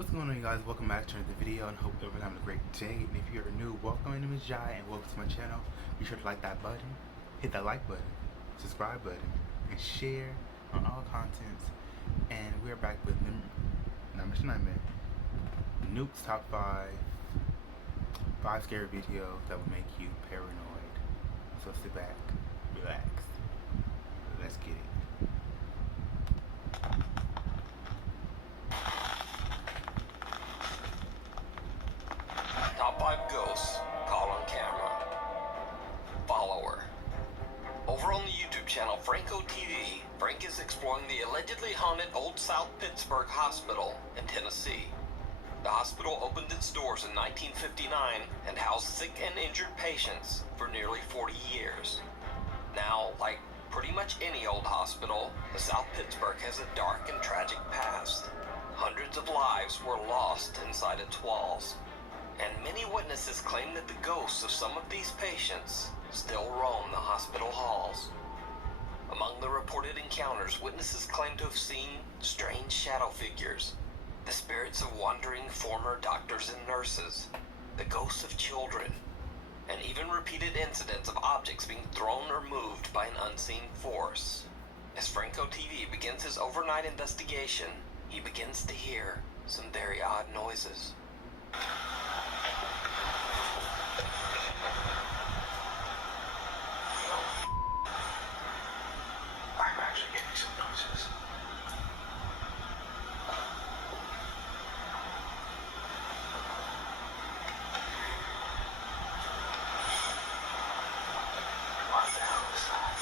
What's going on, you guys? Welcome back to another video and hope everyone's having a great day. And if you're new, welcome. My name is Jai and welcome to my channel. Be sure to like that button, hit that like button, subscribe button, and share on all contents. And we're back with number 9, Nukes top 5 scary videos that will make you paranoid. So sit back, relax, let's get it. Top 5 ghosts caught on camera. Follower. Over on the YouTube channel Franco TV, Frank is exploring the allegedly haunted Old South Pittsburgh Hospital in Tennessee. The hospital opened its doors in 1959 and housed sick and injured patients for nearly 40 years. Now, like pretty much any old hospital, the South Pittsburgh has a dark and tragic past. Hundreds of lives were lost inside its walls, and many witnesses claim that the ghosts of some of these patients still roam the hospital halls. Among the reported encounters, witnesses claim to have seen strange shadow figures, the spirits of wandering former doctors and nurses, the ghosts of children, and even repeated incidents of objects being thrown or moved by an unseen force. As Franco TV begins his overnight investigation, he begins to hear some very odd noises. I'm actually getting some noises. What the hell is that?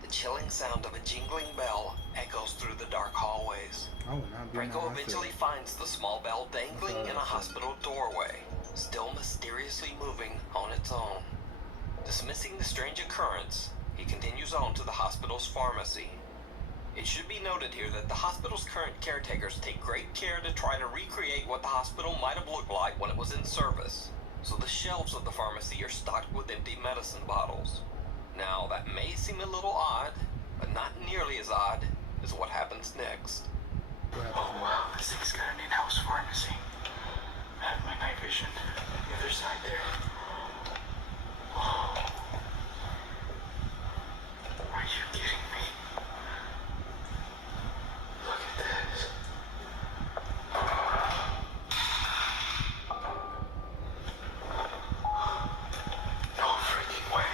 The chilling sound of a jingling bell echoes through the dark hallways. Franco eventually finds the small bell dangling in a hospital doorway, still mysteriously moving on its own. Dismissing the strange occurrence, he continues on to the hospital's pharmacy. It should be noted here that the hospital's current caretakers take great care to try to recreate what the hospital might have looked like when it was in service, so the shelves of the pharmacy are stocked with empty medicine bottles. Now, that may seem a little odd, but not nearly as odd as what happens next. Oh wow, this thing's got an in-house pharmacy. I have my night vision on the other side there. Whoa. Are you kidding me? Look at this. No freaking way.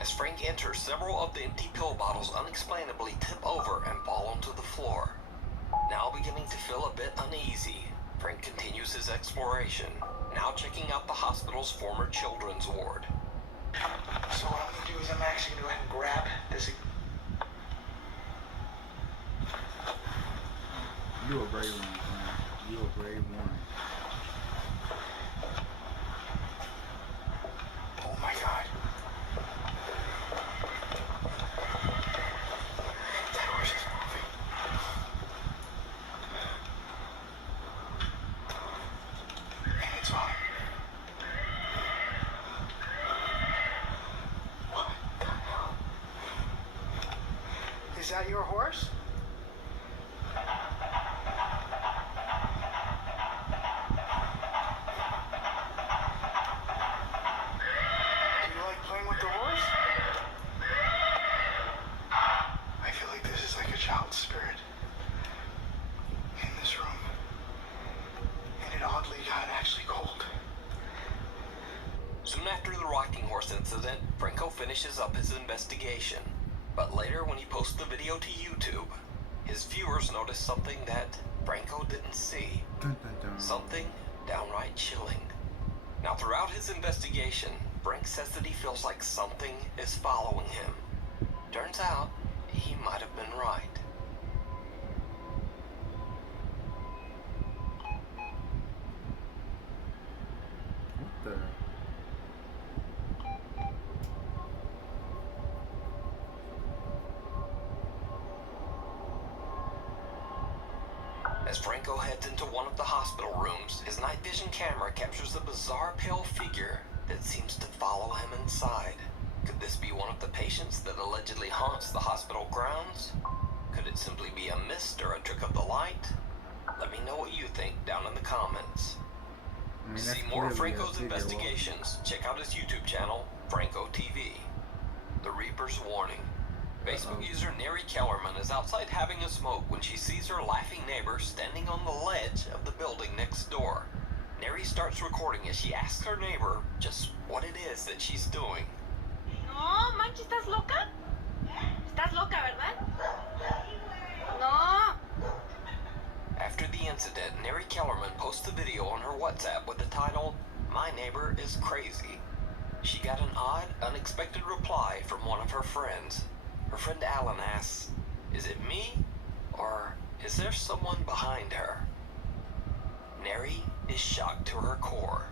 As Frank enters, several of the empty pill bottles unexplainably tip over and fall onto the floor. Now beginning to feel a bit uneasy, Frank continues his exploration, now checking out the hospital's former children's ward. So what I'm gonna do is I'm actually gonna go ahead and grab this. You a brave one, man. You a brave one. Oh my god. That horse is moving. And it's on. What the hell? Is that your horse? Do you like playing with the horse? I feel like this is like a child spirit in this room. And it oddly got actually cold. Soon after the rocking horse incident, Franco finishes up his investigation. But later, when he posts the video to YouTube, his viewers notice something that Franco didn't see. Dun, dun, dun. Something downright chilling. Now, throughout his investigation, Frank says that he feels like something is following him. Turns out, he might have been right. As Franco heads into one of the hospital rooms, his night vision camera captures a bizarre pale figure that seems to follow him inside. Could this be one of the patients that allegedly haunts the hospital grounds? Could it simply be a mist or a trick of the light? Let me know what you think down in the comments. To see more of Franco's investigations, check out his YouTube channel, Franco TV. The Reaper's Warning. Facebook user Neri Kellerman is outside having a smoke when she sees her laughing neighbor standing on the ledge of the building next door. Neri starts recording as she asks her neighbor just what it is that she's doing. No, manches, ¿estás loca? ¿Estás loca, verdad? No. After the incident, Neri Kellerman posts a video on her WhatsApp with the title, "My Neighbor is Crazy." She got an odd, unexpected reply from one of her friends. Her friend Alan asks, "Is it me? Or is there someone behind her?" Neri is shocked to her core.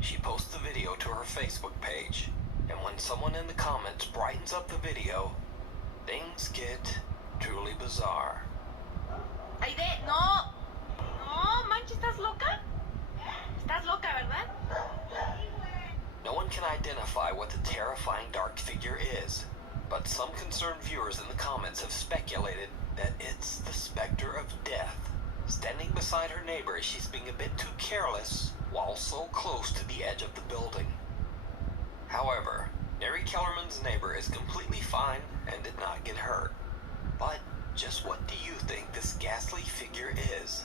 She posts the video to her Facebook page, and when someone in the comments brightens up the video, things get truly bizarre. Aide, no. No, manches, ¿estás loca? ¿Estás loca, verdad? No one can identify what the terrifying dark figure is, but some concerned viewers in the comments have speculated that it's the specter of death, standing beside her neighbor as she's being a bit too careless while so close to the edge of the building. However, Neri Kellerman's neighbor is completely fine and did not get hurt. But just what do you think this ghastly figure is?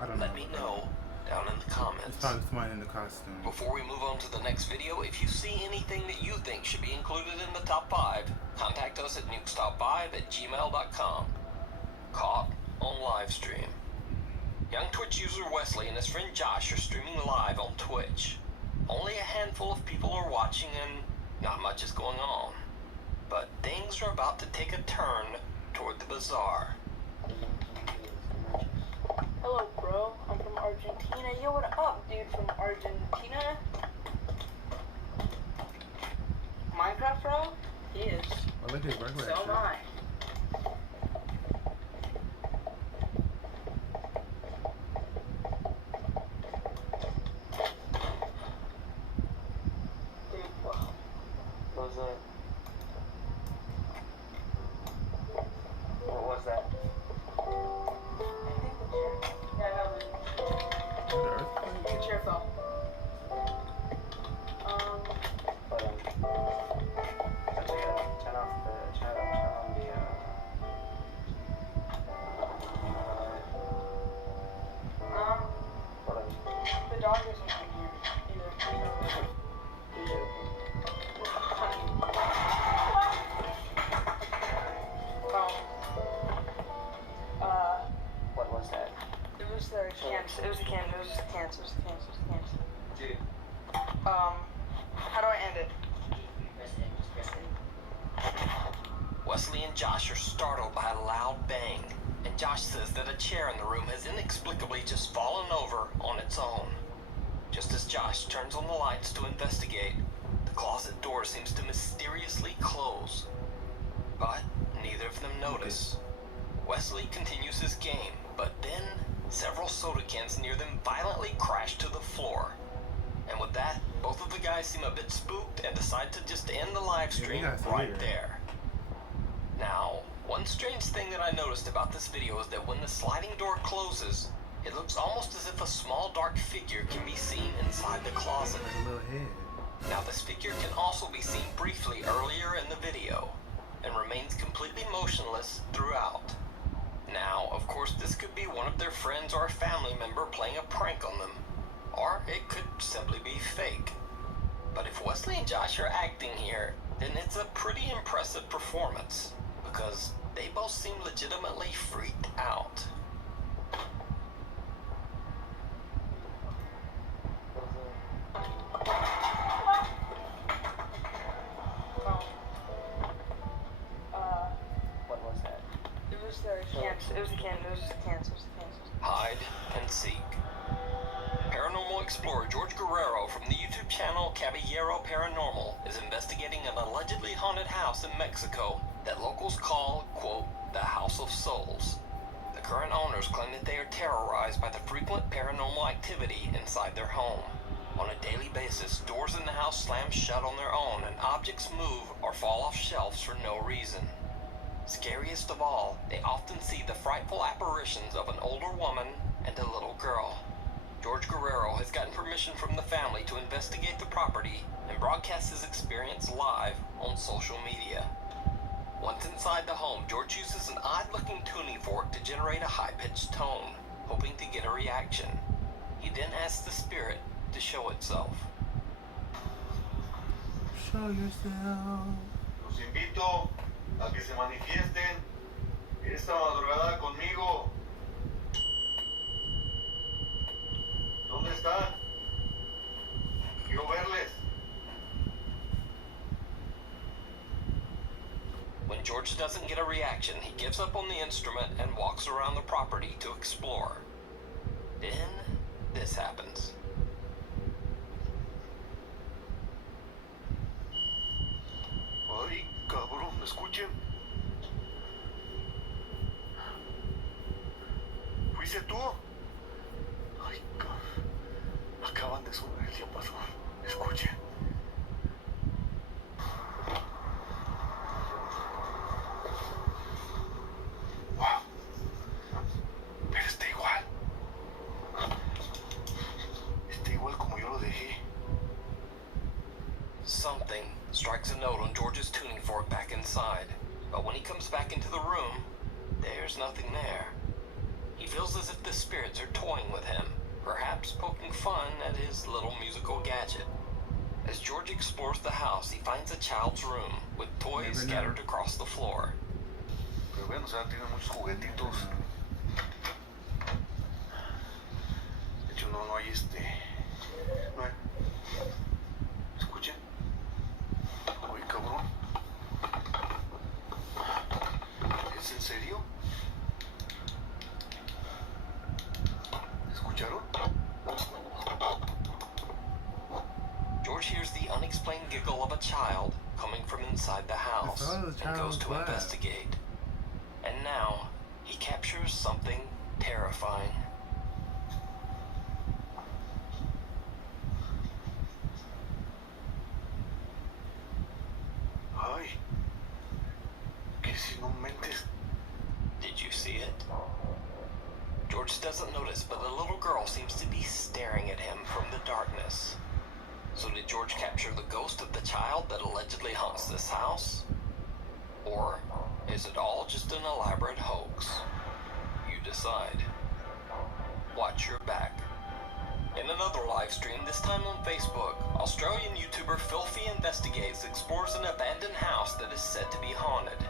I don't know. Let me know down in the comments. It's probably someone in the costume. Before we move on to the next video, if you see anything that you think should be included in the top 5, contact us at nukestop5@gmail.com. Caught on live stream. Young Twitch user Wesley and his friend Josh are streaming live on Twitch. Only a handful of people are watching and not much is going on. But things are about to take a turn toward the bizarre. Hello, bro. I'm from Argentina. Yo, what up, dude from Argentina? Minecraft, bro? He is. Oh, look at his regular So am I. Dude, what was that? What was that? Yeah, I know, dude. The chair fell. But, actually, turn on the, hold on. The dog isn't in here either. What was that? It was the cans. It was the cans. It was the cans. It was the cans. It was the cans. Dude. How do I end it? Wesley and Josh are startled by a loud bang, and Josh says that a chair in the room has inexplicably just fallen over on its own. Just as Josh turns on the lights to investigate, the closet door seems to mysteriously close. But neither of them notice. Wesley continues his game, but then several soda cans near them violently crash to the floor. And with that, both of the guys seem a bit spooked and decide to just end the live stream right there. Now, one strange thing that I noticed about this video is that when the sliding door closes, it looks almost as if a small dark figure can be seen inside the closet. Like a little head. Now, this figure can also be seen briefly earlier in the video and remains completely motionless throughout. Now, of course, this could be one of their friends or a family member playing a prank on them, or it could simply be fake. But if Wesley and Josh are acting here, then it's a pretty impressive performance, because they both seem legitimately freaked out. What was that? It was the cans. It was the cans. It was the cans. It was the cans. Hide and seek. Paranormal explorer George Guerrero from the YouTube channel Caballero Paranormal is investigating an allegedly haunted house in Mexico that locals call, quote, the House of Souls. The current owners claim that they are terrorized by the frequent paranormal activity inside their home. On a daily basis, doors in the house slam shut on their own and objects move or fall off shelves for no reason. Scariest of all, they often see the frightful apparitions of an older woman and a little girl. George Guerrero has gotten permission from the family to investigate the property and broadcast his experience live on social media. Once inside the home, George uses an odd-looking tuning fork to generate a high-pitched tone, hoping to get a reaction. He then asks the spirit to show itself. Show yourself. Los invito a que se manifiesten esta madrugada conmigo. ¿Dónde están? Quiero verles. When George doesn't get a reaction, he gives up on the instrument and walks around the property to explore. Then, this happens. Ay, cabrón, escuchen. ¿Fuiste tú? Ay, cabrón. Acaban de sonar el diapasón. Escuchen. Wow. Pero está igual. Está igual como yo lo dejé. Something strikes a note on George's tuning fork back inside, but when he comes back into the room, there's nothing there. He feels as if the spirits are toying with him, perhaps poking fun at his little musical gadget. As George explores the house, he finds a child's room with toys scattered across the floor. Pero bueno, o sea, tiene muchos juguetitos. De hecho, no hay no hay. Escuchen. Oye, cabrón. ¿Es en serio? ¿Escucharon? George hears the unexplained giggle of a child coming from inside the house and goes to investigate. And now, he captures something terrifying. Ay, que si no mentes. Did you see it? George doesn't notice, but a little girl seems to be staring at him from the darkness. So did George capture the ghost of the child that allegedly haunts this house? Or is it all just an elaborate hoax? You decide. Watch your back. In another live stream, this time on Facebook, Australian YouTuber Filthy Investigates explores an abandoned house that is said to be haunted.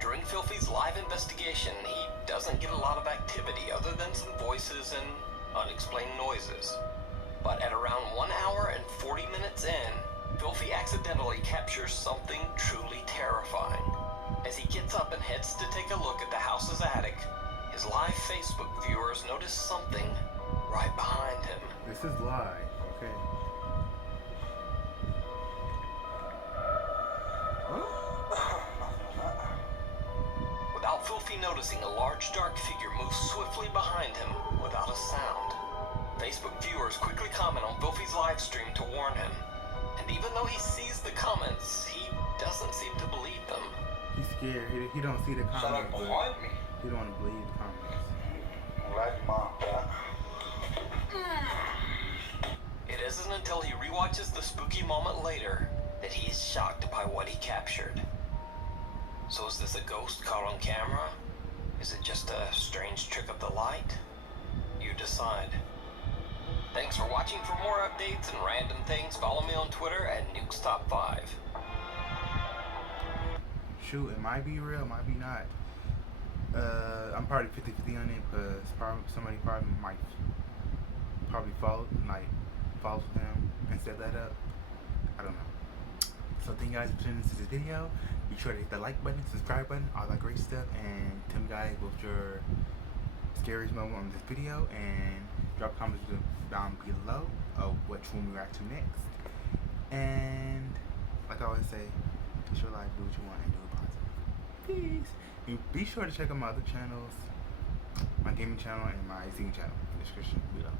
During Filthy's live investigation, he doesn't get a lot of activity other than some voices and unexplained noises. But at around 1 hour and 40 minutes in, Filthy accidentally captures something truly terrifying. As he gets up and heads to take a look at the house's attic, his live Facebook viewers notice something right behind him. This is live, okay. Without Filthy noticing, a large dark figure moves swiftly behind him without a sound. Facebook viewers quickly comment on Filthy's live stream to warn him. And even though he sees the comments, he doesn't seem to believe them. He's scared. He don't see the comments, but he don't want to believe the comments. It isn't until he rewatches the spooky moment later that he is shocked by what he captured. So is this a ghost caught on camera? Is it just a strange trick of the light? You decide. Thanks for watching. For more updates and random things, follow me on Twitter at Nukes Top 5. Shoot, it might be real, might be not. I'm probably 50-50 on it, because somebody might follow them and set that up. I don't know. So thank you guys for tuning into this video. Be sure to hit the like button, subscribe button, all that great stuff, and tell me guys what's your scariest moment on this video, and drop comments down below of which one we react to next. And like I always say, it's your life, do what you want and do it positive. Peace. And be sure to check out my other channels, my my gaming channel and my zine channel in the description below.